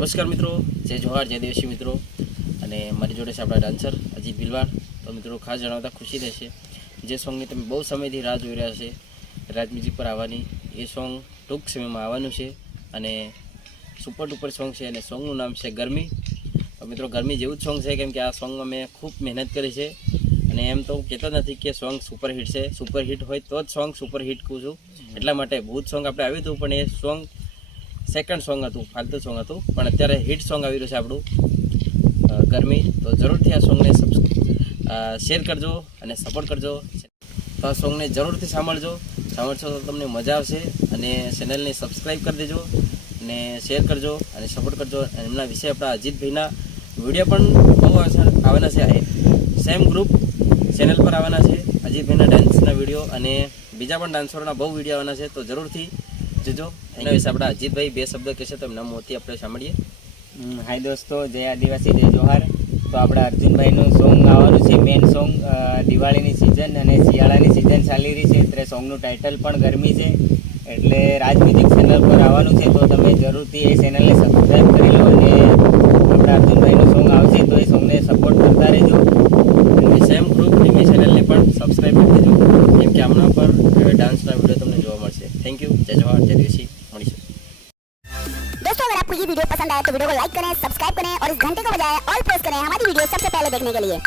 નમસ્કાર મિત્રો, જય જોહાર, જય દેશી મિત્રો. અને મારી જોડે છે આપણા ડાન્સર અજીત ભીલવાડ. તો મિત્રો ખાસ જણાવતા ખુશી થશે, જે સોંગની તમે બહુ સમયથી રાહ જોઈ રહ્યા છે રાજ મ્યુઝિક પર આવવાની, એ સોંગ ટૂંક સમયમાં આવવાનું છે અને સુપર ડુપર સોંગ છે અને સોંગનું નામ છે ગરમી. તો મિત્રો ગરમી જેવું જ સોંગ છે, કેમ કે આ સોંગમાં મેં ખૂબ મહેનત કરી છે અને એમ તો કહેતો નથી કે સોંગ સુપર હિટ છે. સુપર હિટ હોય તો જ સોંગ સુપર હિટ કહું છું. એટલા માટે ભૂત સોંગ આપણે આવ્યું હતું, પણ એ સોંગ સેકન્ડ સોંગ હતું, ફાલતુ સોંગ હતું. પણ અત્યારે હિટ સોંગ આવી રહ્યું છે આપણું ગરમી. તો જરૂરથી આ સોંગને શેર કરજો અને સપોર્ટ કરજો. તો આ સોંગને જરૂરથી સાંભળશો તો તમને મજા આવશે. અને ચેનલને સબસ્ક્રાઈબ કરી દેજો અને શેર કરજો અને સપોર્ટ કરજો. અને એમના વિશે આપણા અજીતભાઈના વિડીયો પણ બહુ આવવાના છે. સેમ ગ્રુપ ચેનલ પર આવવાના છે અજીતભાઈના ડાન્સના વિડીયો, અને બીજા પણ ડાન્સરોના બહુ વિડીયો આવવાના છે. તો જરૂરથી જોજો. એના વિશે આપણા અજીતભાઈ બે શબ્દ કહેશે, તો એમના મોતી આપણે સાંભળીએ. હાય દોસ્તો, જય આદિવાસી, જય જોહાર. તો આપણા અર્જુનભાઈનું સોંગ આવવાનું છે, મેન સોંગ. દિવાળીની સિઝન અને શિયાળાની સિઝન ચાલી રહી છે, એટલે સોંગનું ટાઇટલ પણ ગરમી છે. એટલે રાજ મ્યુઝિક ચેનલ પર આવવાનું છે, તો તમે જરૂરથી એ ચેનલને સબસ્ક્રાઈબ કરી લો. અને આપણા અર્જુનભાઈનું સોંગ આવશે તો એ સોંગને સપોર્ટ કરતા રહેજો. અને સેમ ગ્રુપ એમની ચેનલને પણ સબસ્ક્રાઈબ કરી દેજો, કેમ કે આમના પર ડાન્સના વિડીયો તમને જોવા મળશે. Thank you. જય જોહાર, જય દેશી. મળીશું. दोस्तों, अगर आपको ये वीडियो पसंद आया तो वीडियो को लाइक करें, सब्सक्राइब करें और इस घंटे को बजाय ऑल प्रेस करें हमारी वीडियो सबसे पहले देखने के लिए।